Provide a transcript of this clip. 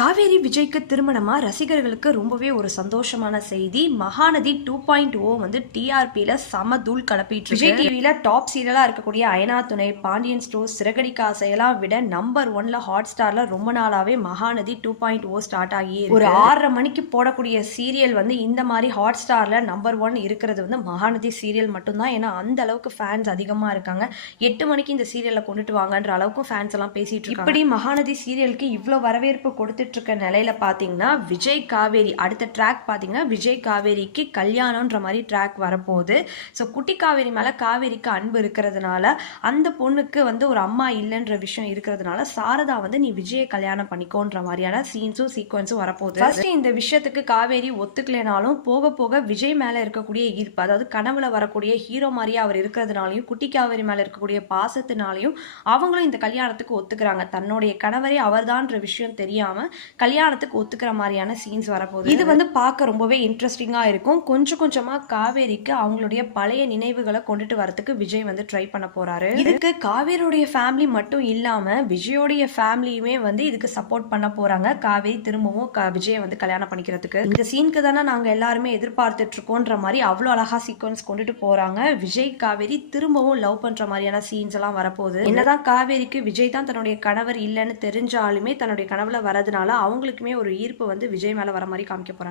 காவேரி விஜய்க்கு திருமணமா ரசிகர்களுக்கு ரொம்பவே ஒரு சந்தோஷமான செய்தி. மகாநதி 2.0 வந்து டிஆர்பியில செம தூள் கலப்பிட்டு விஜய் டிவியில டாப் சீரியலா இருக்கக்கூடிய அயனா துணை, பாண்டியன் ஸ்டோர்ஸ், சிறகடிக்க ஆசையெல்லாம் விட நம்பர் 1ல ஹாட் ஸ்டார்ல ரொம்ப நாளாவே மகாநதி 2.0 ஸ்டார்ட் ஆகி ஒரு 6:30 மணிக்கு போடக்கூடிய சீரியல் வந்து இந்த மாதிரி ஹாட் ஸ்டார்ல நம்பர் 1 இருக்கிறது வந்து மகாநதி சீரியல் மட்டும்தான். ஏன்னா அந்த அளவுக்கு ஃபேன்ஸ் அதிகமா இருக்காங்க. 8 மணிக்கு இந்த சீரியலை கொண்டுட்டு வாங்கன்ற அளவுக்கு ஃபேன்ஸ் எல்லாம் பேசிட்டு இருக்காங்க. இப்படி மகாநதி சீரியலுக்கு இவ்வளவு வரவேற்பு கொடுத்து இருக்க நிலையில பாத்தீங்கன்னா விஜய் காவேரி அடுத்த ட்ராக் பாத்தீங்கன்னா விஜய் காவேரிக்கு கல்யாணம்ன்ற மாதிரி ட்ராக் வரப்போகுது. ஸோ குட்டி காவேரி மேல காவேரிக்கு அன்பு இருக்கிறதுனால அந்த பொண்ணுக்கு வந்து ஒரு அம்மா இல்லைன்ற விஷயம் இருக்கிறதுனால சாரதா வந்து நீ விஜயை கல்யாணம் பண்ணிக்கோன்ற மாதிரியான சீன்ஸும் சீக்வன்ஸும் வரப்போகுது. ஃபர்ஸ்ட் இந்த விஷயத்துக்கு காவேரி ஒத்துக்கலைனாலும் போக போக விஜய் மேல இருக்கக்கூடிய ஈர்ப்பு, அதாவது கனவுல வரக்கூடிய ஹீரோ மாதிரியே அவர் இருக்கிறதுனாலையும் குட்டி காவேரி மேல இருக்கக்கூடிய பாசத்தினாலையும் அவங்களும் இந்த கல்யாணத்துக்கு ஒத்துக்கிறாங்க. தன்னுடைய கணவரே அவர்தான்ற விஷயம் தெரியாம கல்யாணத்துக்கு ஒத்துக்கிற மாதிரியான சீன்ஸ் வரப்போகுது. இது வந்து பார்க்க ரொம்பவே இன்ட்ரெஸ்டிங்கா இருக்கும். கொஞ்சம் கொஞ்சமா காவேரிக்கு அவங்களுடைய பழைய நினைவுகளை கொண்டுட்டு வரதுக்கு விஜய் வந்து ட்ரை பண்ண போறாரு. இதுக்கு காவேரியோடைய ஃபேமிலி மட்டும் இல்லாம விஜயோடைய ஃபேமிலியுமே வந்து இதுக்கு சப்போர்ட் பண்ண போறாங்க. காவேரி திரும்பவும் விஜயை வந்து கல்யாணம் பண்ணிக்கிறதுக்கு இந்த சீனுக்கு தானே நாங்க எல்லாருமே எதிர்பார்த்துட்டு இருக்கோன்ற மாதிரி அவ்வளவு அழகா சீக்வன்ஸ் கொண்டுட்டு போறாங்க. விஜய் காவேரி திரும்பவும் லவ் பண்ற மாதிரியான சீன்ஸ் எல்லாம் வரப்போகுது. என்னதான் காவேரிக்கு விஜய் தான் தன்னுடைய கணவர் இல்லைன்னு தெரிஞ்சாலுமே தன்னுடைய கனவுல வரதுனால அவங்களுக்குமே ஒரு ஈர்ப்பு வந்து விஜய் மேல வர மாதிரி காமிக்க போறாங்க.